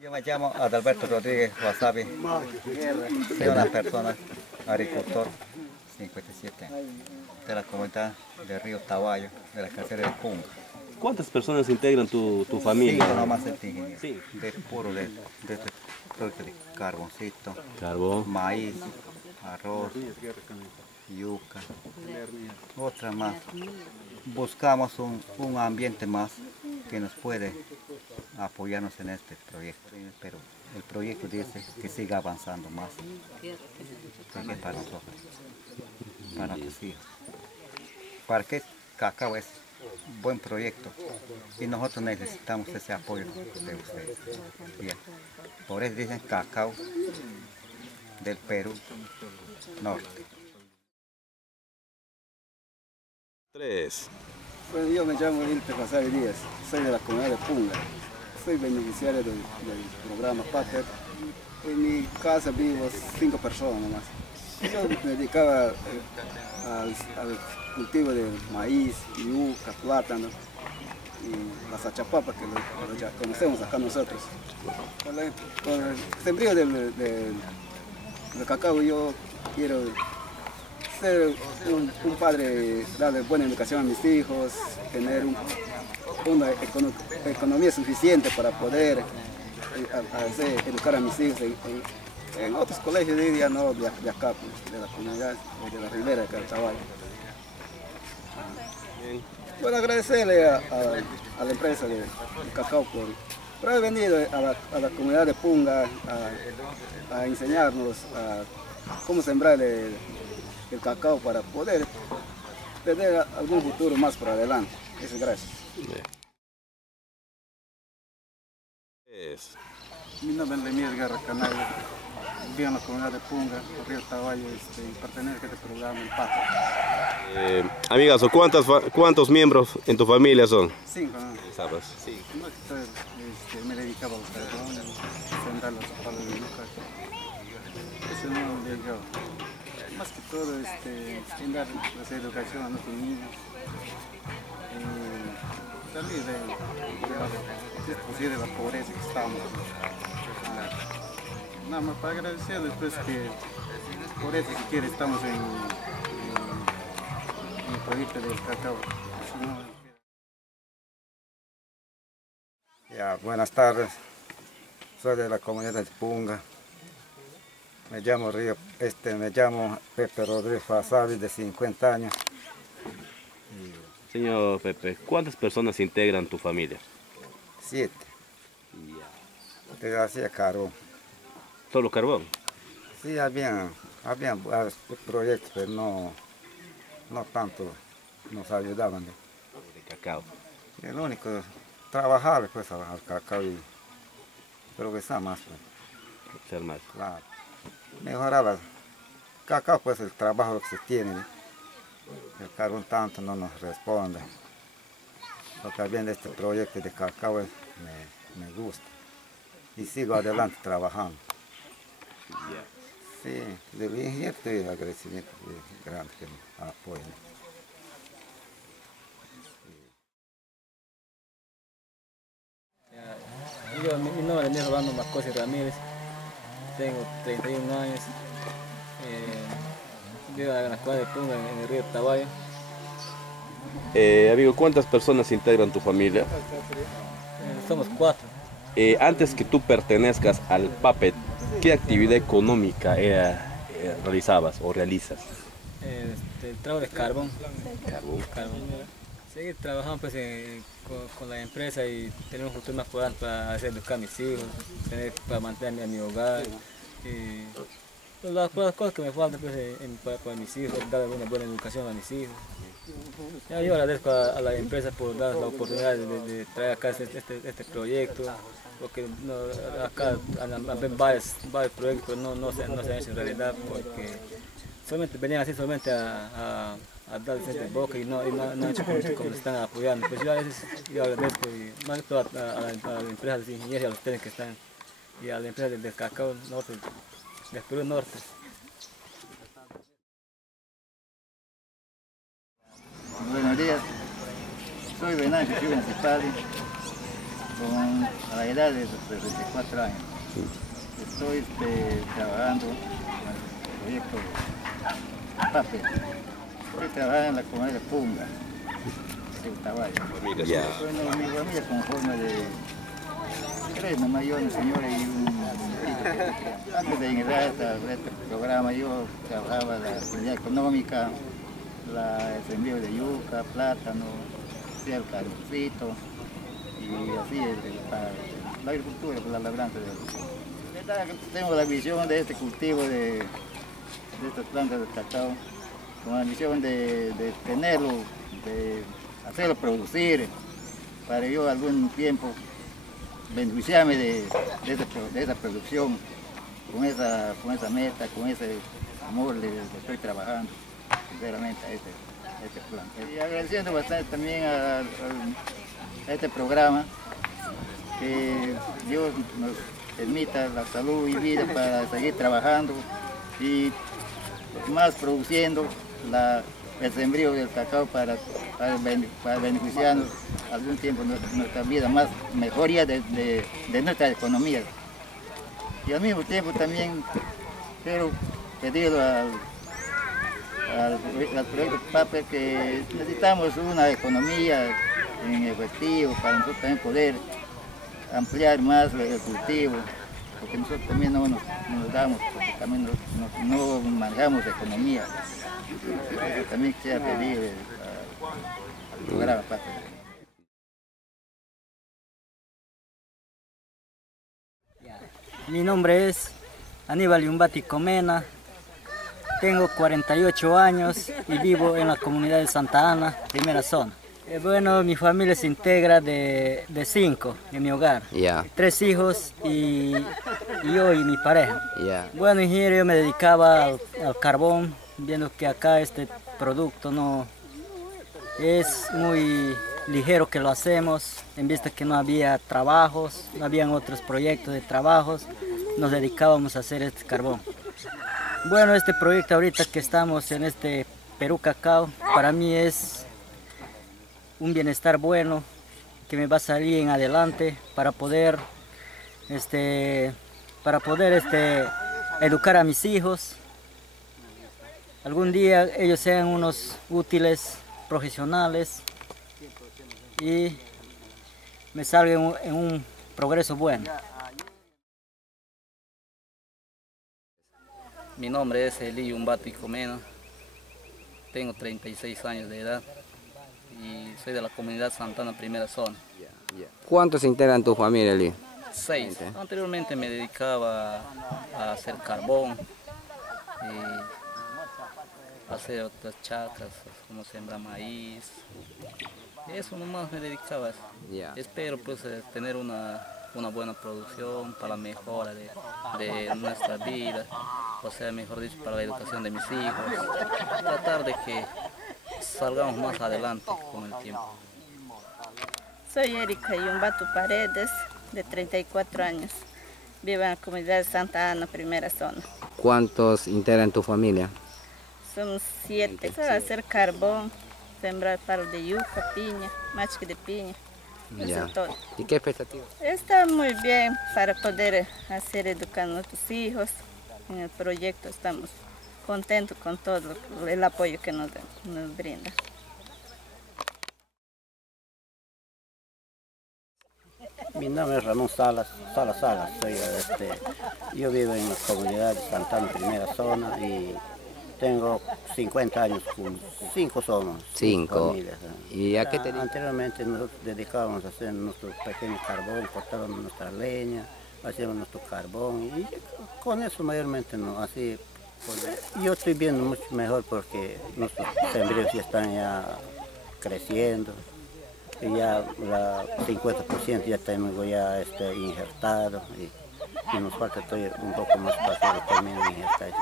Yo me llamo Adalberto Rodríguez Wasabi, soy una persona agricultor, 57 años, de la comunidad del río Tahuayo, de la casera de Punga. ¿Cuántas personas integran tu familia? 5 nomás este ingeniero, Sí. de puro de producto de carboncito, Carbón. maíz, arroz, yuca, otra más. Buscamos un ambiente más que nos puede apoyarnos en este proyecto, pero el proyecto dice que siga avanzando más, porque para nosotros, para nuestros hijos. Para que Cacao es un buen proyecto y nosotros necesitamos ese apoyo de ustedes. Bien. Por eso dicen Cacao del Perú Norte. 3. Bueno, yo me llamo Ilte Wasabi Díaz, soy de la comunidad de Punga. Soy beneficiario del programa PAPET. En mi casa vivo 5 personas nomás. Yo me dedicaba al cultivo de maíz, yuca, plátano y las achapapas que lo ya conocemos acá nosotros. Con el sembrío del cacao yo quiero ser un padre, darle buena educación a mis hijos, tener una economía suficiente para poder educar a mis hijos en otros colegios de día, no de acá, pues, de la comunidad, de la ribera de Cartavallo. Bueno, agradecerle a la empresa de cacao por haber venido a la comunidad de Punga a enseñarnos cómo sembrar el cacao para poder tener algún futuro más por adelante. Eso, gracias. Mi nombre es Lemir Guerra Canales, vivo en la comunidad de Punga, Río Tahuayo, y pertenezco a este programa, el PAPET. Amigas, ¿cuántos miembros en tu familia son? 5, ¿no? ¿Sabes? Sí. Me dedicaba a los carbones, sembrar los palos de yuca. Eso no lo yo. Más que todo, en dar educación a nuestros niños, salir de la pobreza que estamos. Nada más para agradecer después que por eso si quiere estamos en el proyecto del cacao. Ya, buenas tardes, soy de la comunidad de Punga. Me llamo Pepe Rodríguez Wasabi, de 50 años. Señor Pepe, ¿cuántas personas integran tu familia? 7. Te hacía carbón. ¿Solo carbón? Sí, había varios proyectos, pero no tanto nos ayudaban. De cacao. El único, trabajar pues al cacao y progresar más. Pues. Ser más. Claro. Mejoraba. Cacao pues el trabajo que se tiene. El carbón tanto no nos responde. Lo que viene de este proyecto de cacao me gusta. Y sigo adelante trabajando. Sí, de bien estoy agradecimiento grande que me apoyen. Mi nombre es Rolando Marcosi Ramírez, tengo 31 años, vivo en la comunidad de Punga, en el río Tahuayo. Amigo, ¿cuántas personas integran tu familia? Somos 4. Antes que tú pertenezcas al PAPET, ¿qué actividad económica realizabas o realizas? El trabajo de carbón. Carbón. Sí, trabajamos pues, con la empresa y tenemos un futuro más importante para hacer educar a mis hijos, para mantener a mi hogar. Y pues, las cosas que me faltan pues, para mis hijos, dar una buena educación a mis hijos. Yo agradezco a la empresa por dar la oportunidad de traer acá este proyecto, porque acá han varios proyectos no se han hecho realidad, porque solamente venían así solamente a dar de boca y no han hecho como se están apoyando. Pues yo a veces agradezco y más que todo a la empresa de ingeniería y a los técnicos que están, y a la empresa del cacao norte, del Perú Norte. Buenos días, soy Venancio Municipal. con la edad de 64 años. Estoy trabajando en el proyecto PAPET. Estoy trabajando en la comunidad de Punga, de Utahuaya. Ya. Bueno, mi familia conforme de 3, nomás yo, una señora y un... Antes de ingresar a este programa yo trabajaba en la actividad económica, el sembrío de yuca, plátano, hacía el carboncito y así para la agricultura, la labranza. Tengo la visión de este cultivo de estas plantas de cacao, con la visión de tenerlo, de hacerlo producir, para yo algún tiempo beneficiarme de esa producción, con esa meta, con ese amor le estoy trabajando sinceramente a este plan. Y agradeciendo bastante también a este programa, que Dios nos permita la salud y vida para seguir trabajando y más produciendo el sembrío del cacao para beneficiarnos algún tiempo nuestra vida, más mejoría de nuestra economía. Y al mismo tiempo también quiero pedirle al proyecto PAPET que necesitamos una economía en efectivo para nosotros también poder ampliar más el cultivo, porque nosotros también no nos damos, porque también no manejamos economía. Eso también quisiera pedir al programa PAPET. Mi nombre es Aníbal Yumbati Comena, tengo 48 años y vivo en la comunidad de Santa Ana, primera zona. Bueno, mi familia se integra de 5 en mi hogar, 3 hijos y yo y mi pareja. Bueno, ingeniero, yo me dedicaba al carbón, viendo que acá este producto no es muy ligero que lo hacemos, en vista que no había trabajos, no habían otros proyectos de trabajos, nos dedicábamos a hacer este carbón. Bueno, este proyecto ahorita que estamos en este Perú Cacao, para mí es un bienestar bueno, que me va a salir en adelante para poder educar a mis hijos. Algún día ellos sean unos útiles profesionales y me salga en un progreso bueno. Mi nombre es Eli Yumbati Comena, tengo 36 años de edad y soy de la comunidad Santa Ana, primera zona. ¿Cuántos integran tu familia, Eli? 6. Anteriormente me dedicaba a hacer carbón y hacer otras chacras, como sembrar maíz. Eso nomás me dedicaba. Espero pues tener una buena producción para la mejora de nuestra vida, o sea, mejor dicho, para la educación de mis hijos. Tratar de que salgamos más adelante con el tiempo. Soy Erika Yumbatu Paredes, de 34 años. Vivo en la comunidad de Santa Ana, primera zona. ¿Cuántos integran tu familia? Somos 7. Para hacer carbón, sembrar palo de yuca, piña, machica de piña. Eso todo. ¿Y qué expectativas? Está muy bien para poder hacer educar a nuestros hijos. En el proyecto estamos contentos con todo el apoyo que nos brinda. Mi nombre es Ramón Salas. Yo vivo en la comunidad de Santa Ana, primera zona, y tengo 50 años, 5 somos. 5. Familias. ¿Y a qué te Anteriormente nos dedicábamos a hacer nuestro pequeño carbón, cortábamos nuestra leña, hacíamos nuestro carbón y con eso mayormente no, así. Yo estoy viendo mucho mejor porque nuestros sembríos ya están creciendo. Y ya el 50% ya tenemos injertado y nos falta todavía un poco más para hacer también injertar.